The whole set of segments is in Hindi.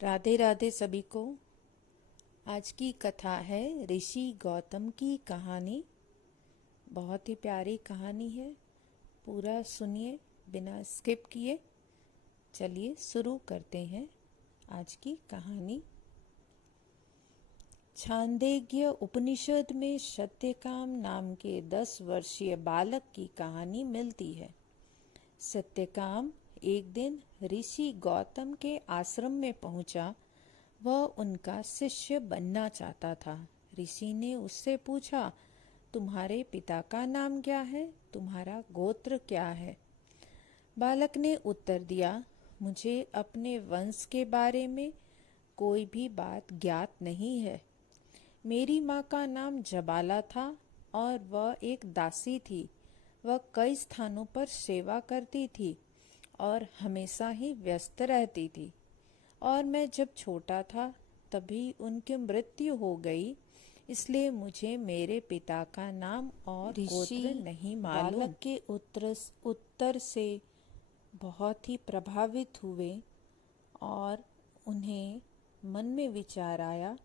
राधे राधे सभी को। आज की कथा है ऋषि गौतम की कहानी। बहुत ही प्यारी कहानी है, पूरा सुनिए बिना स्किप किए। चलिए शुरू करते हैं आज की कहानी। छांदोग्य उपनिषद में सत्यकाम नाम के 10 वर्षीय बालक की कहानी मिलती है। सत्यकाम एक दिन ऋषि गौतम के आश्रम में पहुंचा। वह उनका शिष्य बनना चाहता था। ऋषि ने उससे पूछा, तुम्हारे पिता का नाम क्या है? तुम्हारा गोत्र क्या है? बालक ने उत्तर दिया, मुझे अपने वंश के बारे में कोई भी बात ज्ञात नहीं है। मेरी माँ का नाम जबाला था और वह एक दासी थी। वह कई स्थानों पर सेवा करती थी और हमेशा ही व्यस्त रहती थी, और मैं जब छोटा था तभी उनकी मृत्यु हो गई। इसलिए मुझे मेरे पिता का नाम और गोत्र नहीं मालूम। बालक के उत्तर से बहुत ही प्रभावित हुए और उन्हें मन में विचार आया,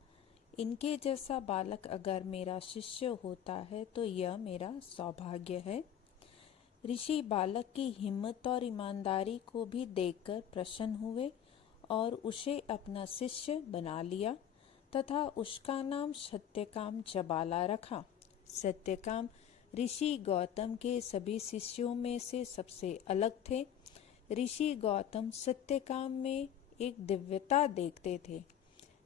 इनके जैसा बालक अगर मेरा शिष्य होता है तो यह मेरा सौभाग्य है। ऋषि बालक की हिम्मत और ईमानदारी को भी देखकर प्रसन्न हुए और उसे अपना शिष्य बना लिया तथा उसका नाम सत्यकाम जबाला रखा। सत्यकाम ऋषि गौतम के सभी शिष्यों में से सबसे अलग थे। ऋषि गौतम सत्यकाम में एक दिव्यता देखते थे।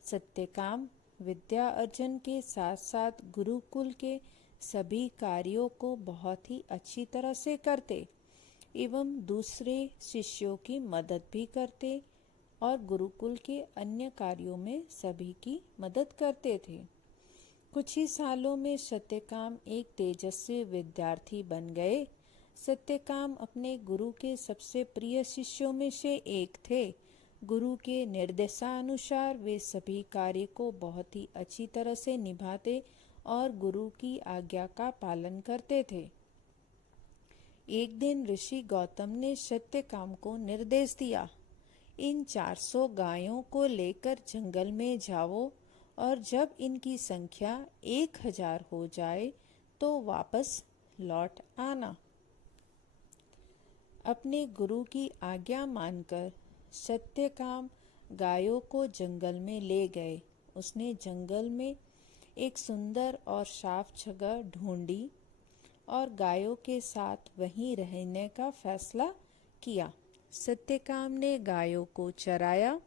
सत्यकाम विद्या अर्जन के साथ साथ गुरुकुल के सभी कार्यों को बहुत ही अच्छी तरह से करते एवं दूसरे शिष्यों की मदद भी करते और गुरुकुल के अन्य कार्यों में सभी की मदद करते थे। कुछ ही सालों में सत्यकाम एक तेजस्वी विद्यार्थी बन गए। सत्यकाम अपने गुरु के सबसे प्रिय शिष्यों में से एक थे। गुरु के निर्देशानुसार वे सभी कार्य को बहुत ही अच्छी तरह से निभाते और गुरु की आज्ञा का पालन करते थे। एक दिन ऋषि गौतम ने सत्यकाम को निर्देश दिया, इन 400 गायों को लेकर जंगल में जाओ और जब इनकी संख्या 1000 हो जाए तो वापस लौट आना। अपने गुरु की आज्ञा मानकर सत्यकाम गायों को जंगल में ले गए। उसने जंगल में एक सुंदर और साफ जगह ढूंढी और गायों के साथ वहीं रहने का फैसला किया। सत्यकाम ने गायों को चराया,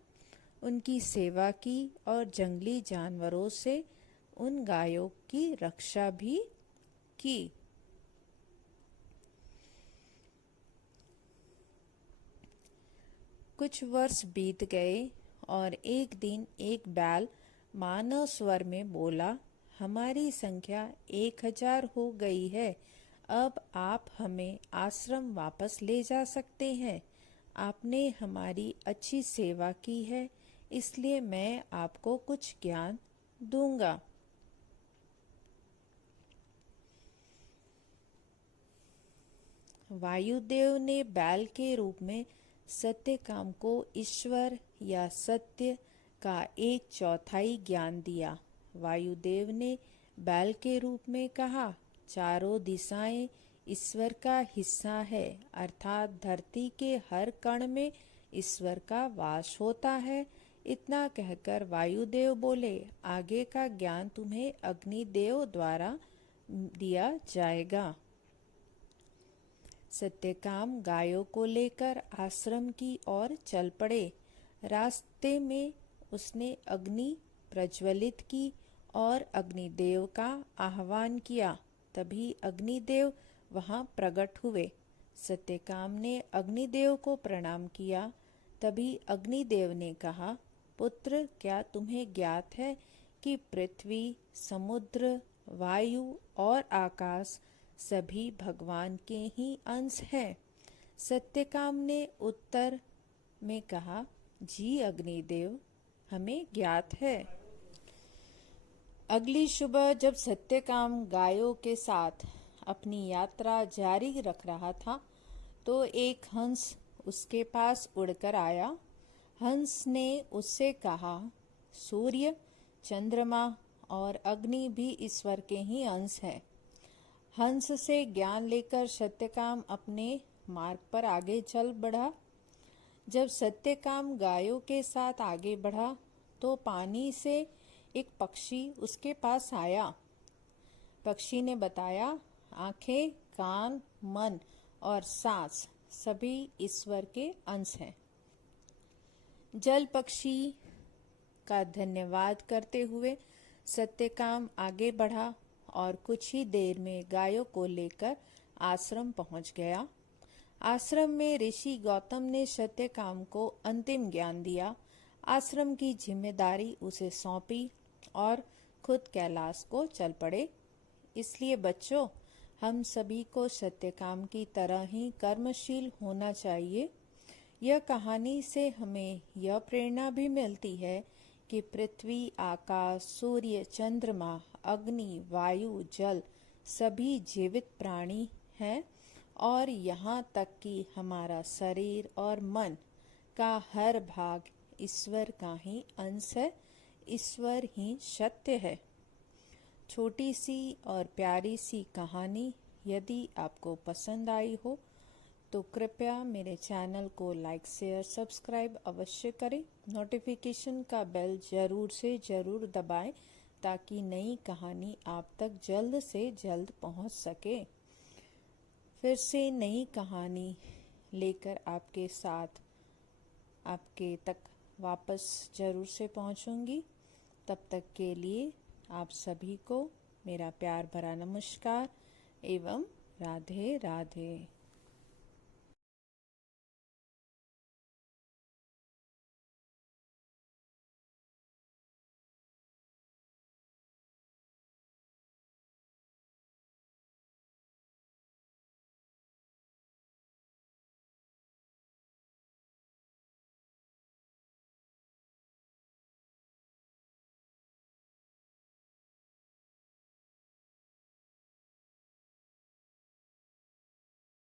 उनकी सेवा की और जंगली जानवरों से उन गायों की रक्षा भी की। कुछ वर्ष बीत गए और एक दिन एक बैल मानव स्वर में बोला, हमारी संख्या 1000 हो गई है। अब आप हमें आश्रम वापस ले जा सकते हैं। आपने हमारी अच्छी सेवा की है, इसलिए मैं आपको कुछ ज्ञान दूंगा। वायुदेव ने बैल के रूप में सत्यकाम को ईश्वर या सत्य का 1/4 ज्ञान दिया। वायुदेव ने बैल के रूप में कहा, चारों दिशाएं ईश्वर का हिस्सा है, अर्थात धरती के हर कण में ईश्वर का वास होता है। इतना कहकर वायुदेव बोले, आगे का ज्ञान तुम्हें अग्निदेव द्वारा दिया जाएगा। सत्यकाम गायों को लेकर आश्रम की ओर चल पड़े। रास्ते में उसने अग्नि प्रज्वलित की और अग्निदेव का आह्वान किया। तभी अग्निदेव वहां प्रकट हुए। सत्यकाम ने अग्निदेव को प्रणाम किया। तभी अग्निदेव ने कहा, पुत्र, क्या तुम्हें ज्ञात है कि पृथ्वी, समुद्र, वायु और आकाश सभी भगवान के ही अंश हैं? सत्यकाम ने उत्तर में कहा, जी अग्निदेव, हमें ज्ञात है। अगली सुबह जब सत्यकाम गायों के साथ अपनी यात्रा जारी रख रहा था तो एक हंस उसके पास उड़कर आया। हंस ने उससे कहा, सूर्य, चंद्रमा और अग्नि भी ईश्वर के ही अंश है। हंस से ज्ञान लेकर सत्यकाम अपने मार्ग पर आगे चल बढ़ा। जब सत्यकाम गायों के साथ आगे बढ़ा तो पानी से एक पक्षी उसके पास आया। पक्षी ने बताया, आंखें, कान, मन और सांस सभी ईश्वर के अंश हैं। जल पक्षी का धन्यवाद करते हुए सत्यकाम आगे बढ़ा और कुछ ही देर में गायों को लेकर आश्रम पहुंच गया। आश्रम में ऋषि गौतम ने सत्यकाम को अंतिम ज्ञान दिया। आश्रम की जिम्मेदारी उसे सौंपी और खुद कैलाश को चल पड़े। इसलिए बच्चों, हम सभी को सत्यकाम की तरह ही कर्मशील होना चाहिए। यह कहानी से हमें यह प्रेरणा भी मिलती है कि पृथ्वी, आकाश, सूर्य, चंद्रमा, अग्नि, वायु, जल सभी जीवित प्राणी हैं और यहाँ तक कि हमारा शरीर और मन का हर भाग ईश्वर का ही अंश है। ईश्वर ही सत्य है। छोटी सी और प्यारी सी कहानी यदि आपको पसंद आई हो तो कृपया मेरे चैनल को लाइक, शेयर, सब्सक्राइब अवश्य करें। नोटिफिकेशन का बेल जरूर से जरूर दबाएं ताकि नई कहानी आप तक जल्द से जल्द पहुंच सके। फिर से नई कहानी लेकर आपके साथ आपके तक वापस जरूर से पहुंचूंगी। तब तक के लिए आप सभी को मेरा प्यार भरा नमस्कार एवं राधे राधे।